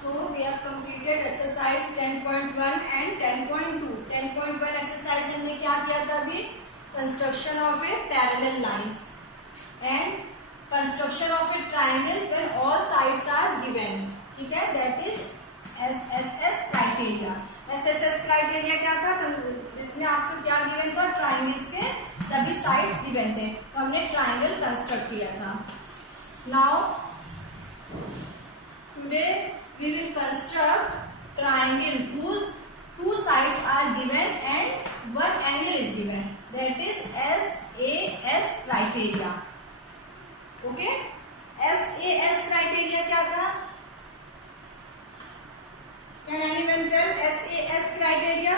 So we have completed exercise 10.1 and 10.2. 10.1 exercise हमने क्या किया था अभी? Construction of a parallel lines and construction of a triangles when all sides are given. ठीक है? That is SSS criteria. SSS criteria क्या था? जिसमें आपको क्या given था? Triangles के सभी sides given थे. तो हमने triangle construct किया था. Now today we will construct triangle whose two sides are given and one angle is given. That is SAS criteria. Okay? SAS criteria क्या था? Can anyone tell SAS criteria?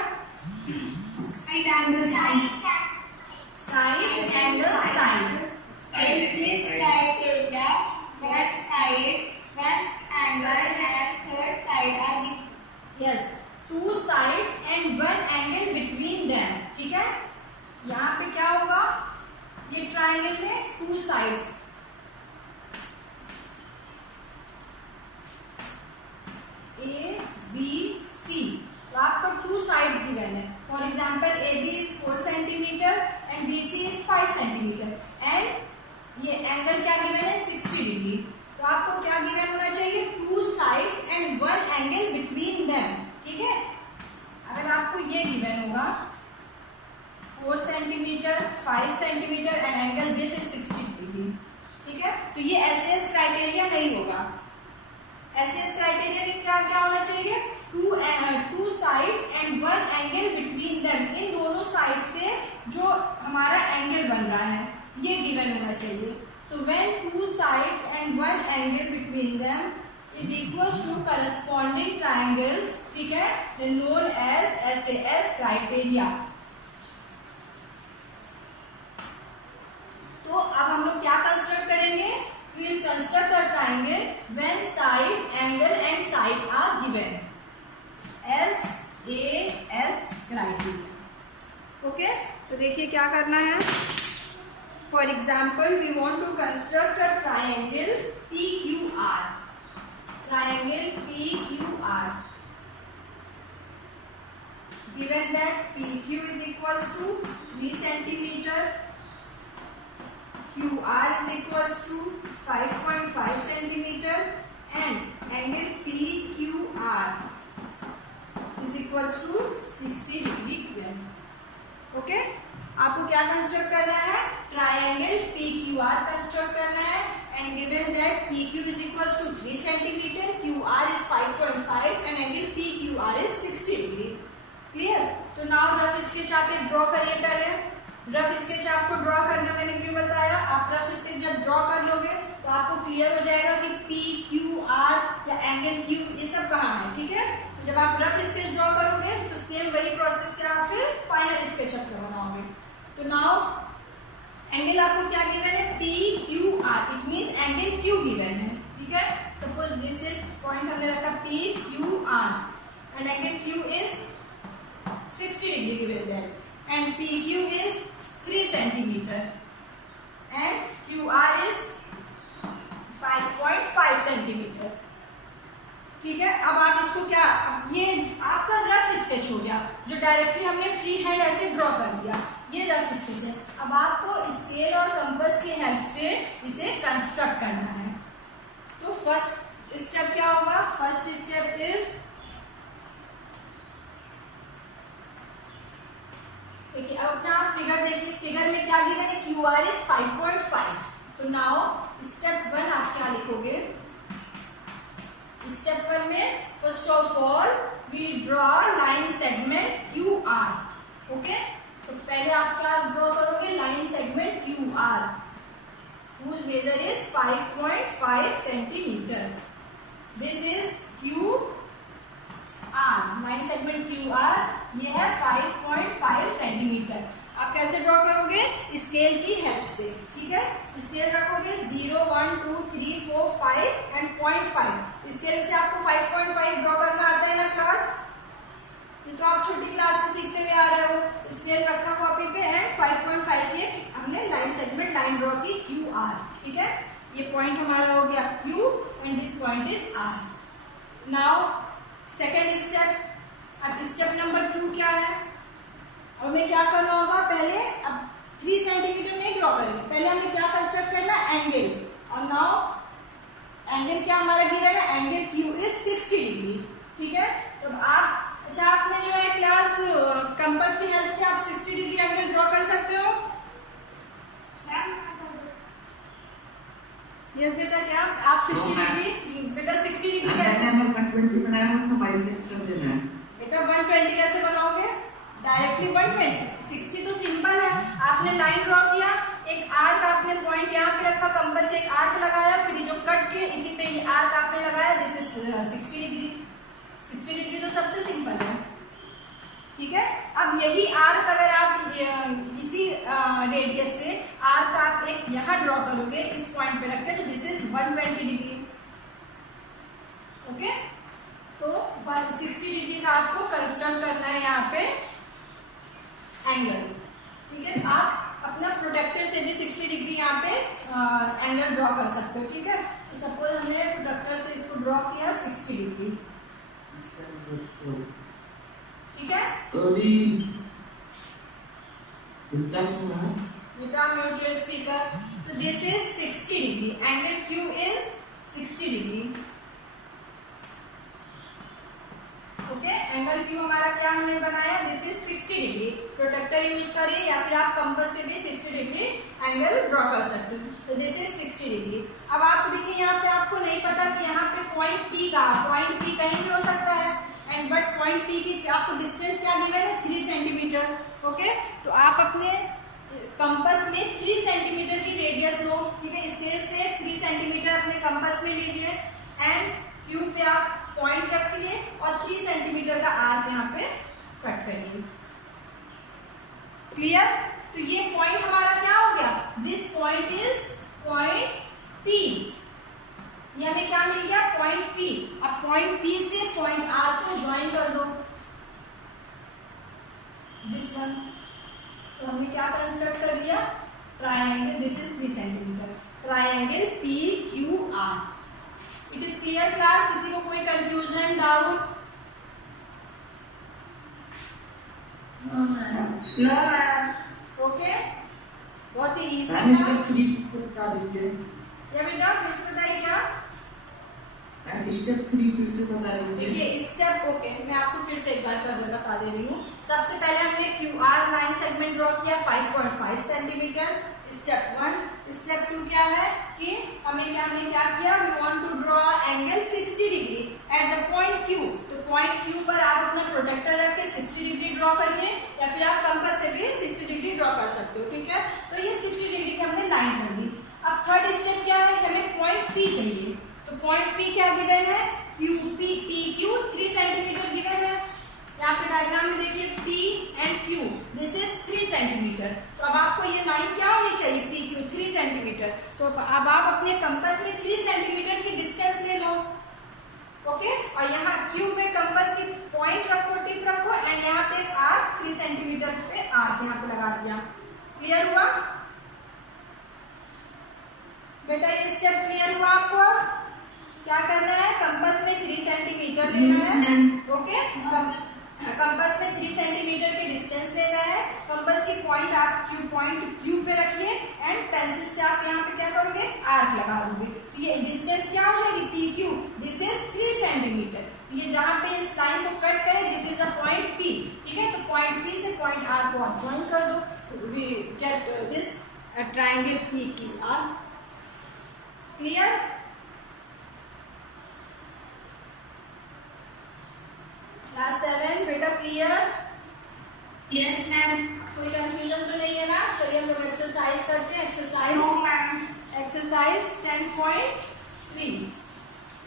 Side angle side. Side angle side. SAS criteria one side, one angle and third side are given. Yes, two sides and one angle between them. ठीक है? यहाँ पे क्या होगा? ये triangle में two sides. A, B, C. तो आपका two sides given है. For example, AB is 4 centimeter and BC is 5 centimeter. And ये एंगल क्या given है? 60 डिग्री. तो आपको क्या गिवन होना चाहिए? Two sides and one angle between them. ठीक है? अगर आपको ये गिवन होगा 4 centimetre 5 centimetre and angle this is 60 degree. ठीक है? तो ये एसएस क्राइटेरिया नहीं होगा. एसएस क्राइटेरिया में क्या क्या होना चाहिए? Two sides and one angle between them. इन दोनों साइड से जो हमारा एंगल बन रहा है ये गिवन होना चाहिए. So when two sides and one angle between them is equal to corresponding triangles, ठीक है, then known as SAS criteria. तो अब हम लोग क्या कंस्ट्रक्ट करेंगे? We will construct a triangle when side, angle and side are given. SAS criteria. Okay? तो देखिए क्या करना है. For example, we want to construct a triangle PQR. Triangle PQR. Given that PQ is equals to 3 centimeter, QR is equals to 5.5 centimeter, and angle PQR is equals to 60 degree given. Okay? आपको क्या construct करना है? Triangle PQR construct करना है and given that PQ is equals to 3 centimetre, QR is 5.5 and angle PQR is 60 degree. Clear? तो now rough sketch आप एक draw करिए. पहले रफ स्केच आपको ड्रॉ करना मैंने क्यों बताया? आप रफ स्केच जब ड्रॉ कर लोगे तो आपको क्लियर हो जाएगा कि PQR या एंगल Q ये सब कहाँ है. ठीक है? तो जब आप रफ स्केच ड्रॉ करोगे तो सेम वही प्रोसेस से आप फिर फाइनल स्केच अप बनाओगे. तो नाउ एंगल आपको क्या गिवन है? PQR. It means angle Q given है. ठीक है? सपोज दिस इज पॉइंट हमने रखा PQR and angle Q is 60 degree given that and PQ is 3 centimetre and QR is 5.5 centimetre. ठीक है? अब आप इसको क्या, अब ये आपका रफ स्केच हो गया जो डायरेक्टली हमने फ्री हैंड ऐसे ड्रॉ कर दिया. ये रफ स्केच है. अब आपको स्केल और कंपास की हेल्प से इसे कंस्ट्रक्ट करना है. तो फर्स्ट स्टेप क्या होगा? फर्स्ट स्टेप इज, देखिए अब अपना फिगर देखिए. फिगर में क्या गिवन है? QR is 5.5. तो नाउ स्टेप 1 आप क्या लिखोगे? स्टेप 1 में first of all we draw line segment QR. Okay? तो पहले आप क्या ड्रॉ करोगे? Line segment QR whose measure is 5.5 centimetre. This is QR. Line segment QR ये है 5.5 सेंटीमीटर. आप कैसे ड्रॉ करोगे? स्केल की हेल्प से. ठीक है? स्केल रखोगे 0 1 2 3 4 5 एंड 0.5. स्केल से आपको 5.5 ड्रॉ करना आता है ना क्लास? ये तो आप छोटी क्लास से सीखते हुए आ रहे हो. स्केल रखा कॉपी पे एंड 5.5 की हमने लाइन सेगमेंट लाइन ड्रॉ की QR. ठीक है? ये पॉइंट हमारा हो गया Q and this point is R. Now second step, अब स्टेप नंबर 2 क्या है? अब हमें क्या करना होगा, पहले अब 3 सेंटीमीटर नहीं ड्रॉ करेंगे, पहले हमें क्या कंस्ट्रक्ट करना है, एंगल। और नाउ एंगल क्या हमारा गिवन है, एंगल क्यू इज 60 डिग्री, ठीक है। तो आप अच्छा आपने जो है क्लास कंपास की हेल्प से आप 60 डिग्री एंगल ड्रॉ कर सकते हो? यस बेटा, क्या आप 60 डिग्री, बेटा 60 डिग्री कैसे? 120 बनाया उसको बाइसेक्ट कर देना है। बेटा 120 कैसे बनाओगे? डायरेक्टली 120, 60 तो सिंपल है। आपने लाइन ड्रॉ किया, एक आर्क आपने पॉइंट यहाँ पे रखा, कंपास से एक आर्क लगाया, फिर जो कट के इसी पे ये आर्क आपने लगाया, दिस इज 60 डिग्री। 60 डिग्री तो सबसे सिंपल है, ठीक है। अब यही आर्क अगर आप इसी रेडियस से आर्क आप एक यहाँ ड्रॉ करोगे इस पॉइंट पे रख के, तो दिस इज 120 डिग्री, ओके। तो 60 डिग्री का आपको कंस्ट्रक्ट करना है यहाँ पे एंगल, ठीक है। आप अपना प्रोटेक्टर से भी 60 डिग्री यहाँ पे एंगल ड्रॉ कर सकते हो, ठीक है। तो सपोज हमने प्रोटेक्टर से इसको ड्रॉ किया 60 डिग्री, ठीक है। Mute speaker. तो this is 60 degree, angle Q is 60 degree, okay. Angle Q हमारा क्या हमने बनाया, this is 60 degree. Protractor use करिए या फिर आप कंपास से भी 60 डिग्री एंगल ड्रॉ कर सकते हो। तो दिस इज 60 डिग्री। अब आप देखिए यहाँ पे आपको नहीं पता कि यहाँ पे पॉइंट पी का, पॉइंट पी कहीं भी हो सकता है, एंड बट पॉइंट पी की आपको डिस्टेंस क्या गिवन है, 3 सेंटीमीटर, ओके। तो आप अपने कंपास में 3 सेंटीमीटर की रेडियस लो, ठीक है। स्केल से 3 सेंटीमीटर अपने कंपास में लीजिए एंड क्यू पे आप पॉइंट रखिए और 3 सेंटीमीटर का आर्क यहाँ पे कट करिए, क्लियर। तो ये पॉइंट हमारा क्या हो गया, this point is point P, ये हमें क्या मिल गया, पॉइंट पी। अब पॉइंट पी से पॉइंट आर को ज्वाइन कर दो, दिस वन। तो हमने क्या कंस्ट्रक्ट कर दिया, triangle, this is 3 centimetre, triangle P Q R. It is clear class? किसी को कोई confusion, doubt? No ma'am. Okay, बहुत ही इजी मैम था। स्टेप 3 से बता दीजिए। या बेटा फिर से बताइए क्या? मैम स्टेप 3 फिर से बता दीजिए। देखिए स्टेप, ओके मैं आपको फिर से एक बार बता दे रही हूँ। सबसे पहले हमने Q R line segment draw किया 5.5 सेंटीमीटर, स्टेप 1। स्टेप 2 क्या है कि हमने क्या किया, we want to draw angle 60 degree at the point Q. तो पॉइंट क्यू पर आप अपना प्रोटेक्टर रख के 60 डिग्री ड्रॉ करिए, या फिर आप कंपास से भी 60 डिग्री ड्रॉ कर सकते हो, ठीक है। तो ये 60 डिग्री की हमने लाइन कर दी। अब थर्ड स्टेप क्या है कि हमें पॉइंट पी चाहिए। तो पॉइंट पी क्या गिवन है, Q P, P Q 3 centimetre given है। यहाँ पे डायग्राम में देखिए P and Q, this is 3 centimetre. तो अब आपको ये लाइन क्या होनी चाहिए, पी क्यू 3 सेंटीमीटर। तो अब आप अपने कंपास में 3 सेंटीमीटर की डिस्टेंस ले लो, ओके। और यहाँ Q पे कंपास की पॉइंट रखो, टिप रखो, एंड यहाँ पे एक आर्क 3 सेंटीमीटर पे आर्क यहाँ पे लगा दिया। क्लियर हुआ बेटा? ये स्टेप क्लियर हुआ आपको? क्या करना है, कंपास में 3 सेंटीमीटर लेना है, ओके। कंपास में 3 सेंटीमीटर की डिस्टेंस लेना है। कंपास की पॉइंट आप पॉइंट क्यू पे रखिए एंड पेंसिल से आप यहाँ पे क्या करोगे, आर्क लगा दोगे। तो ये डिस्टेंस क्या हो जाएगी, P Q, this is 3 centimetre. ये जहाँ पे इस लाइन को कट करे, this is a point P, ठीक है। तो पॉइंट पी से पॉइंट आर को आप ज्वाइन कर दो, we get this triangle P Q R. Clear? Class 7 बेटा क्लियर? Yes ma'am. कोई कंफ्यूजन तो नहीं है ना? चलिए हम लोग एक्सरसाइज करते हैं। Exercise no ma'am. Exercise 10.3।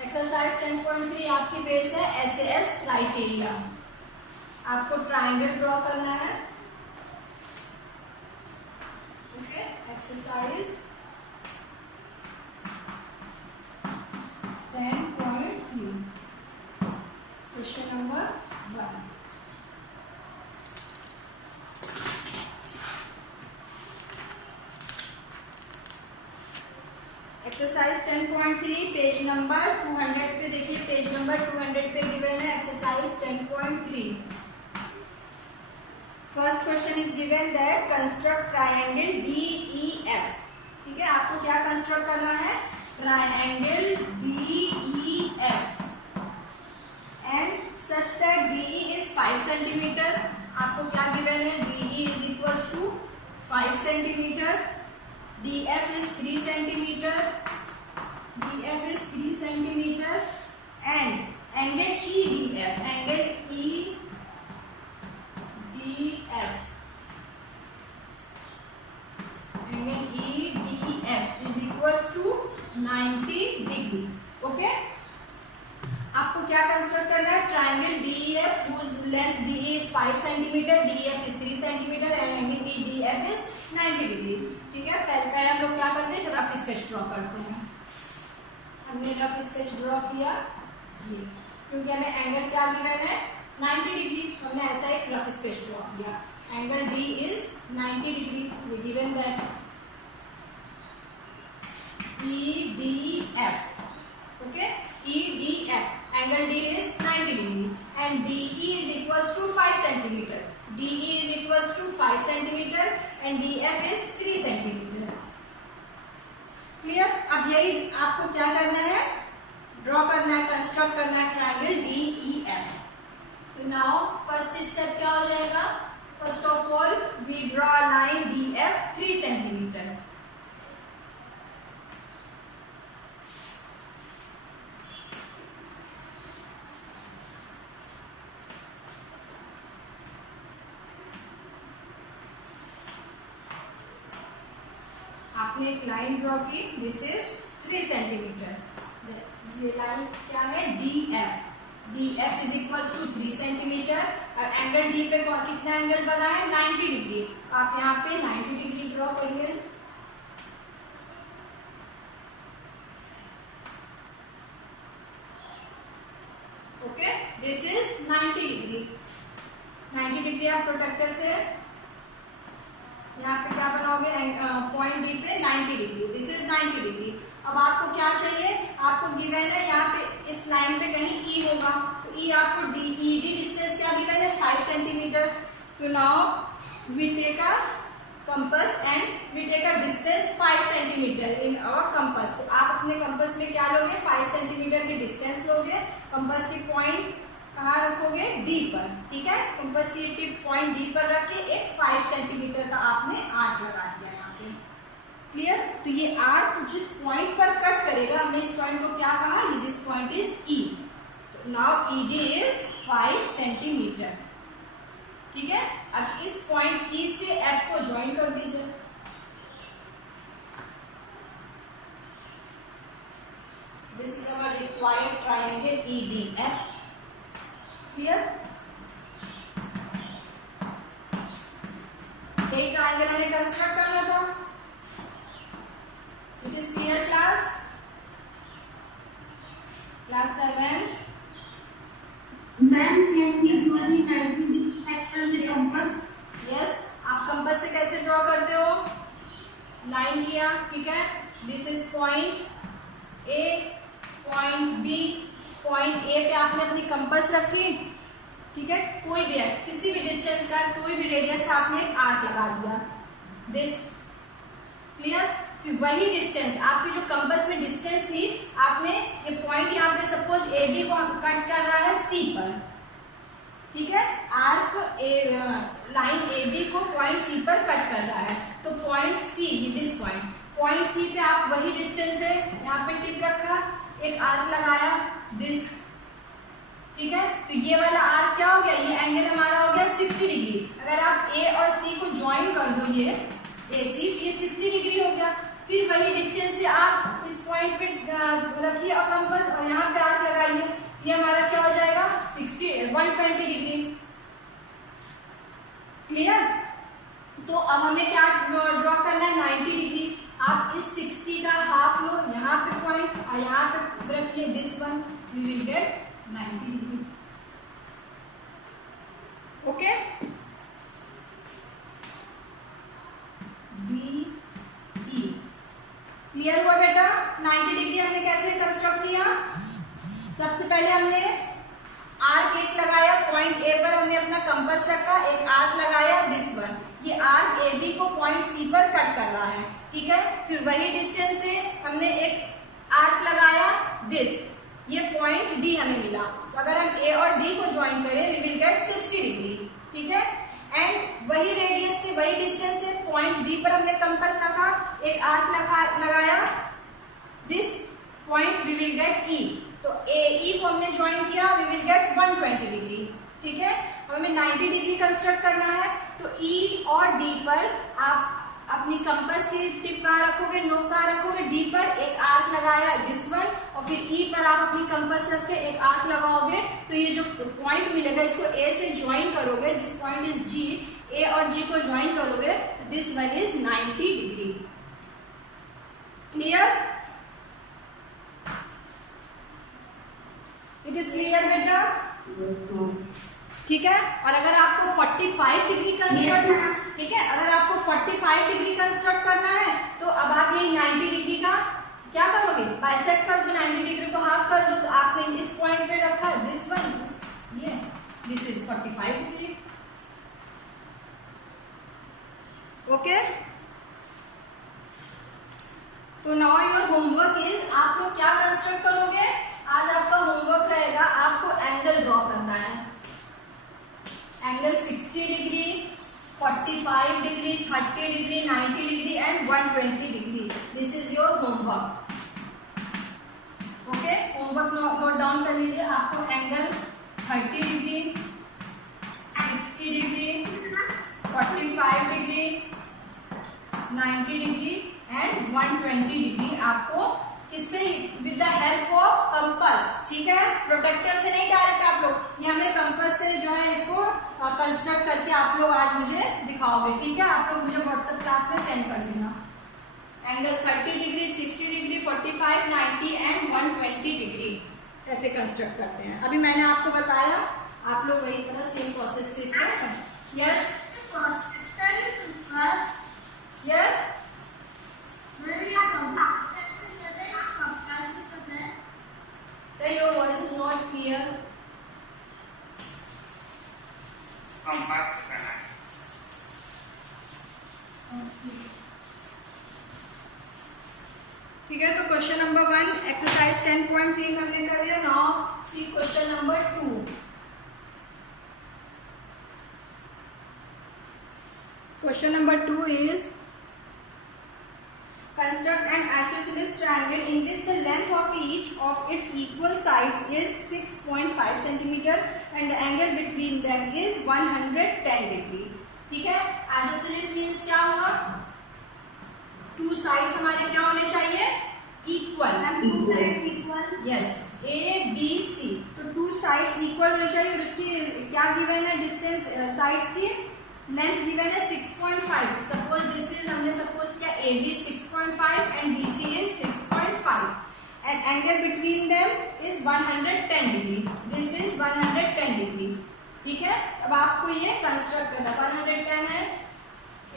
Exercise 10.3 आपकी बेस है एसएएस क्राइटेरिया। आपको ट्रायंगल ड्रॉ करना है, okay. Exercise 10.3 question number 1। Exercise 10.3 page number 200 पे देखिए, पेज नंबर 200 पे गिवन है exercise 10.3। First question is given that construct triangle DEF। ठीक है, आपको क्या कंस्ट्रक्ट करना है? Triangle DEF and such that DE is 5 centimetre. आपको क्या गिवन है? DE is equal to 5 centimetre, DF is 3 centimeter, DF is 3 centimeter, and angle EDF, angle EDF, angle EDF is equals to 90 degree. Okay? आपको क्या construct करना है? Triangle DEF whose length DE is 5 centimeter, DF is 3 centimeter, and angle EDF is 90 degree. ठीक है, पहले हम लोग क्या करते हैं? रफ स्केच ड्रॉ करते हैं। हमने रफ स्केच ड्रॉ किया ये, क्योंकि हमें एंगल क्या गिवन है? 90 डिग्री। हमने ऐसा एक रफ स्केच ड्रॉ किया। Angle D is 90 degree. We given that EDF, okay, EDF angle D is 90 degree and DE is equals to 5 centimeter. DE is equals to 5 centimeter and DF is 3 centimeter. Clear? अब यही आपको क्या करना है? Draw करना है, construct करना है ट्रायंगल DEF। तो नाउ फर्स्ट स्टेप क्या हो जाएगा? First of all we draw line DF 3 centimetre. आपने एक लाइन ड्रॉ की, दिस इज 3 सेंटीमीटर। ये लाइन क्या है? DF। DF is equal to 3 centimetre और एंगल D पे कितना एंगल बना है? 90 डिग्री। आप यहाँ पे 90 डिग्री ड्रॉ करिए। Okay, this is 90 degree. 90 degree आप प्रोटेक्टर से यहाँ पे क्या बनाओगे? पॉइंट डी पे 90 डिग्री। This is 90 degree. अब आपको क्या चाहिए? आपको गिवन है यहाँ पे इस लाइन पे कहीं E होगा, तो E आपको ED डिस्टेंस क्या गिवन है? 5 सेंटीमीटर। तो now we take a compass and we take a distance 5 centimetre in our compass. तो आप अपने कंपास में क्या लोगे? 5 सेंटीमीटर की डिस्टेंस लोगे। कंपास की पॉइंट कहाँ रखोगे? D पर। ठीक है, कंपास की टिप पॉइंट D पर रख के एक 5 सेंटीमीटर का आपने आर्क लगा दिया यहाँ पे। क्लियर? तो ये आर्क जिस पॉइंट पर कट करेगा, हमने इस पॉइंट को क्या कहा? ये this point is E। Now ED is 5 centimetre. ठीक है, अब इस पॉइंट E से F को ज्वाइन कर दीजिए। This is our required triangle EDF। Clear? यही ट्रायंगल हमें कंस्ट्रक्ट करना था। It is clear class? Class 7। Ma'am please money 90 degree factor में कंपास। यस, आप कंपास से कैसे ड्रॉ करते हो? लाइन किया, ठीक है, this is point A, point B। Point A पे आपने अपनी कंपास रखी, ठीक है, कोई भी है, किसी भी डिस्टेंस का, कोई भी रेडियस का आपने एक आर्क लगा दिया। This clear? फिर वही डिस्टेंस आपकी जो कंपास में डिस्टेंस थी, आपने ये पॉइंट यहाँ पे सपोज AB को कट कर रहा है C पर। ठीक है, आर्क लाइन AB को पॉइंट C पर कट कर रहा है, तो point C, this point C पे आप वही डिस्टेंस है, यहाँ पे टिप रखा, एक आर्क लगाया, दिस। ठीक है, तो ये वाला आर्क क्या हो गया? ये एंगल हमारा हो गया 60 डिग्री। अगर आप A और C को ज्वाइन कर दो, ये AC, ये 60 डिग्री हो गया। फिर वही डिस्टेंस से आप इस पॉइंट पे रखिए और कंपास और यहाँ पे आर्क लगाइए, ये हमारा क्या हो जाएगा? 120 डिग्री। क्लियर? तो अब हमें क्या ड्रॉ करना है? 90 डिग्री। आप इस 60 का हाफ लो, यहाँ पे पॉइंट और यहाँ पे रखिए this one, we will get 90 degree. Okay, BE clear हुआ बेटा? सबसे पहले हमने आर्क एक लगाया, पॉइंट ए पर हमने अपना कंपास रखा, एक आर्क लगाया दिस वन, ये आर्क ए बी को पॉइंट सी पर कट कर रहा है, ठीक है। फिर वही डिस्टेंस से हमने एक आर्क लगाया दिस, ये पॉइंट डी हमें मिला, तो अगर हम ए और डी को ज्वाइन करें वी विल गेट 60 डिग्री, ठीक है। एंड वही रेडियस से, वही डिस्टेंस से पॉइंट डी पर हमने कंपास रखा, एक आर्क लगाया this point, we will get E, तो ए ई को हमने ज्वाइन किया, वी विल गेट 120 डिग्री, ठीक है। अब हमें 90 डिग्री कंस्ट्रक्ट करना है, तो ई और डी पर आप अपनी कंपास की टिप कहाँ रखोगे, नोक कहाँ रखोगे, डी पर एक आर्क लगाया दिस वन, और फिर ई पर आप अपनी कंपास रख के एक आर्क लगाओगे, तो ये जो पॉइंट मिलेगा इसको ए से ज्वाइन करोगे, दिस पॉइंट इज जी, ए और जी को ज्वाइन करोगे, this one is 90 degree. Clear? It is clear बेटा? ठीक है। और अगर आपको 45 डिग्री कंस्ट्रक्ट, ठीक है, अगर आपको 45 डिग्री कंस्ट्रक्ट करना है तो अब आप ये 90 डिग्री का क्या करोगे, बाइसेक्ट कर दो, 90 डिग्री को हाफ कर दो, तो आपने इस पॉइंट पे रखा है दिस वन, ये दिस इज 45 डिग्री, ओके। तो नाउ योर होमवर्क इज, आप लोग क्या कंस्ट्रक्ट करोगे, आज आपका होमवर्क रहेगा, आपको एंगल ड्रॉ करना है, angle 60 degree, 45 degree, 30 degree, 90 degree and 120 degree, this is your homework, okay. Homework note down कर लीजिए, आपको angle 30 degree, 60 degree, 45 degree, 90 degree and 120 degree आपको किससे, with the help of compass, ठीक है, प्रोटेक्टर से नहीं, डायरेक्ट आप लोग ये हमें कंपास से जो है इसको कंस्ट्रक्ट करके आप लोग आज मुझे दिखाओगे, ठीक है। आप लोग मुझे व्हाट्सएप क्लास में सेंड कर देना। Angle 30 degree, 60 degree, 45, 90 and 120 degree ऐसे कंस्ट्रक्ट करते हैं। अभी मैंने आपको बताया, आप लोग वही तरह सेम प्रोसेस से इसको, yes yes your voice is not clear. ठीक है, तो क्वेश्चन नंबर 1 एक्सरसाइज 10.3 हमने कर लिया। Now see question number 2। Question number 2 is construct an isosceles triangle in this the length of each of its equal sides is 6.5 centimeter and the angle between them is 110 degree, ठीक है। isosceles means क्या हुआ, two sides हमारे क्या होने चाहिए, equal, yes, A B C, तो two sides equal होने चाहिए, और उसकी क्या गिवन है, डिस्टेंस साइड्स की लेंथ गिवन है 6.5, सपोज दिस इज, हमने सपोज किया A B 6.5 and B C is 6.5 and angle between them is 110 degree, this is 110 degree, ठीक है। अब आपको ये कंस्ट्रक्ट करना, 110 है,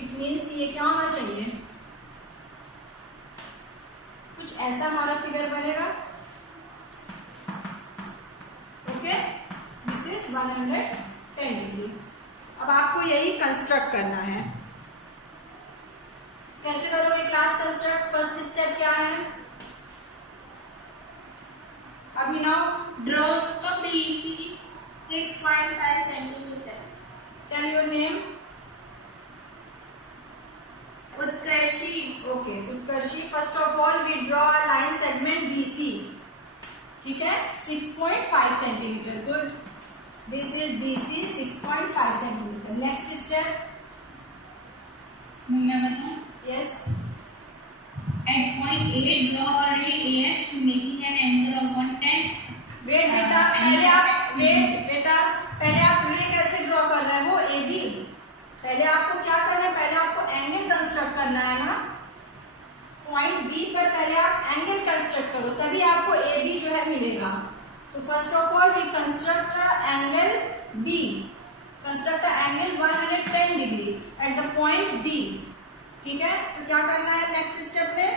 इट मीन्स ये क्या होना चाहिए, कुछ ऐसा हमारा फिगर बनेगा, ओके, दिस इज 110 डिग्री। अब आपको यही कंस्ट्रक्ट करना है, कैसे करोगे क्लास कंस्ट्रक्ट, फर्स्ट स्टेप क्या है, Abhinav Draw the BC 6.5 centimeter. Tell your name, Utkarshi. Okay Utkarshi. First of all we draw a line segment BC, ठीक है, 6.5 centimetre, good, this is BC 6.5 centimeter. Next step, मैं बताऊं? yes, At point A, draw a ray AX making an angle of 110. wait बेटा, पहले आप wait बेटा, पहले आप रे कैसे ड्रॉ कर रहे हो, AB, पहले आपको क्या करना है, पहले आपको एंगल कंस्ट्रक्ट करना है ना, पॉइंट B पर पहले आप एंगल कंस्ट्रक्ट करो, तभी आपको AB जो है मिलेगा। तो first of all we construct angle B, construct angle 110 degree at the point B, ठीक है। तो क्या करना है नेक्स्ट स्टेप में,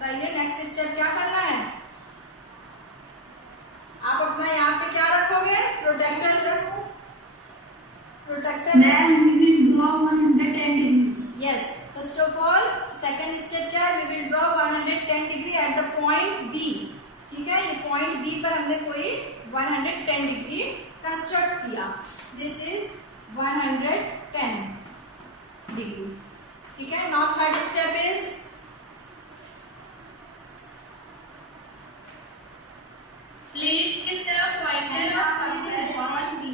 बताइए नेक्स्ट स्टेप क्या करना है? आप अपना यहाँ पे क्या रखोगे? Protector. Ma'am, we will draw 110 degree. Yes. First of all, second step क्या है? We will draw 110 degree at the point B. ठीक है, ये point B पर हमने कोई 110 डिग्री कंस्ट्रक्ट किया. This is 110 degree. ठीक है. Now third step is Place the pointer of compass on B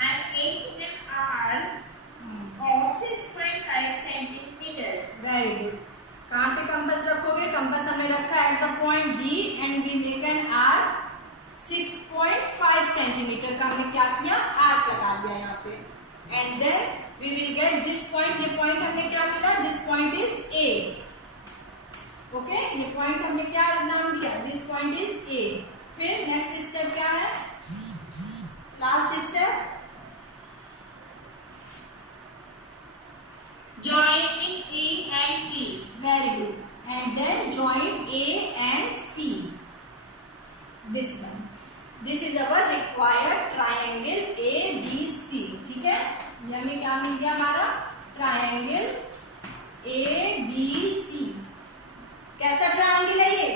and make an arc of 6.5 centimeter. Very good. कहाँ पे कंपास रखोगे? कंपास हमने रखा है at the point B and we make an arc 6.5 centimetre का. हमने क्या किया? आर्क लगा दिया यहाँ पे. And then we will get this point. ये पॉइंट हमें क्या मिला? This point is A. Okay, ये पॉइंट हमने क्या नाम दिया? This point is A. फिर नेक्स्ट स्टेप क्या है? Last step Join A and C. very good. And then join A and C. This one. This is our required triangle ABC. ठीक है, ये हमें क्या मिल गया? हमारा ट्रायंगल ABC. कैसा ट्रायंगल है ये?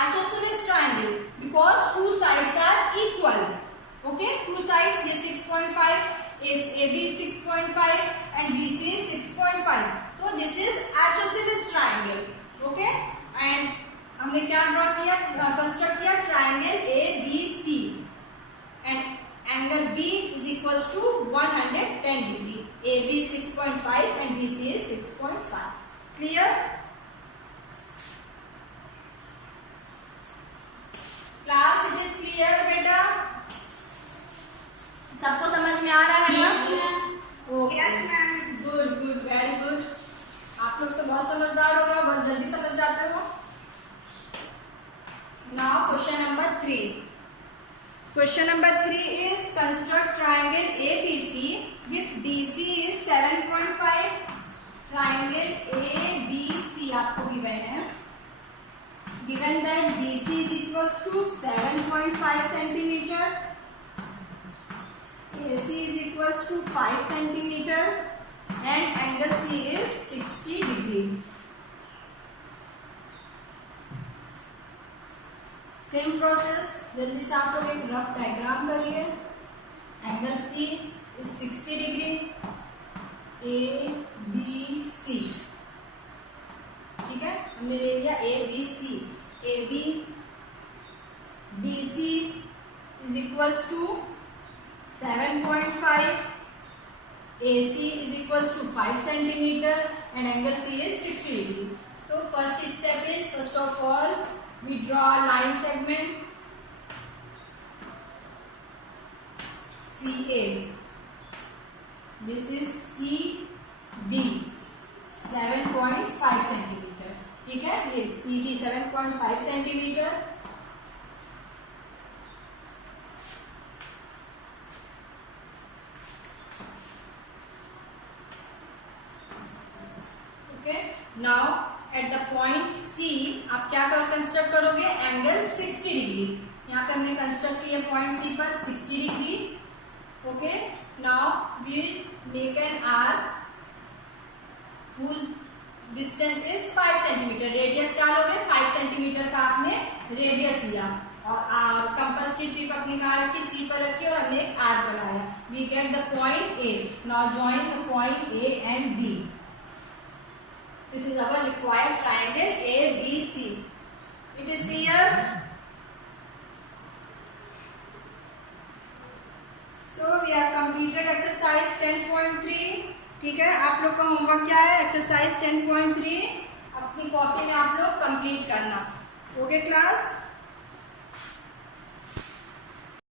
Isosceles triangle, because two sides are equal. Okay, two sides, ये 6.5 is AB 6.5 and BC is 6.5. तो this is isosceles triangle. Okay, and हमने क्या ड्रॉ किया? कंस्ट्रक्ट किया triangle ABC and angle B is equals to 110 degree. AB 6.5 and BC is 6.5. Clear? Class, it is clear बेटा? सबको समझ में आ रहा है ना? Okay, good good, very good. आप लोग तो बहुत समझदार हो गए, बहुत जल्दी समझ जाते हो. Now question number 3. Question number 3 is construct triangle ABC with BC is 7.5. Triangle ABC आपको गिवन है. Given that BC is equals to 7.5 centimetre. AC is equals to 5 centimeter and angle C is 60 degree. Same process. जल्दी से आप लोग एक rough diagram करिए. Angle C is 60 degree. ABC. ठीक है, हमने ले लिया ABC. BC is equals to 7.5. AC is equals to 5 centimeter and angle C is 60 degree. So first step is, first of all we draw a line segment CA. This is CB 7.5 centimeter. ठीक है, ये CB 7.5 centimeter. Now at the point C आप क्या कर construct करोगे? Angle 60 degree. यहाँ पे हमने कंस्ट्रक्ट किया पॉइंट C पर 60 degree. Okay, now we make an arc whose distance is 5 centimetre. Radius क्या लोगे? 5 सेंटीमीटर का आपने रेडियस लिया और कंपास की टिप अपनी कहाँ रखी? C पर रखी और हमने एक आर्क बनाया. We get the point A. Now join the point A and B. This is our required triangle ABC. It is clear? So we have completed exercise 10.3. ठीक है, आप लोग का होमवर्क क्या है? एक्सरसाइज 10.3 अपनी कॉपी में आप लोग कंप्लीट करना. Okay class?